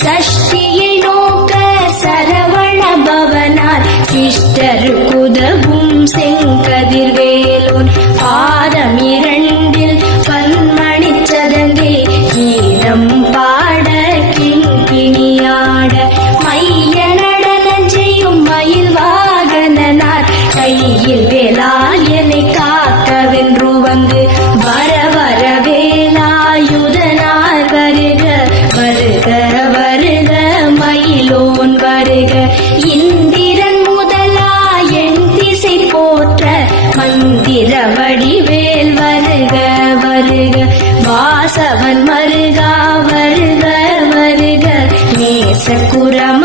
சஷ்டியை நோக்க சரவண பவனார் சிஷ்டருக்குதவும் செங்கதிர்வேலோன் பாதம் இரண்டில் பன்மணி சதங்கே கீதம் பாட கிங்கிணியாட மைய நடனம் செய்யும் மயில் வாகனனார் கையில் வேலால் என்னை காக்கவென்று வந்து வர வர வேலாயுதனார் வருக வருக வருக மயிலோன் வருக இந்திரன் முதலா என் திசை போற்ற மந்திர வடிவேல் வருக வருக வாசவன் மருகா வருக வருக நேச குரம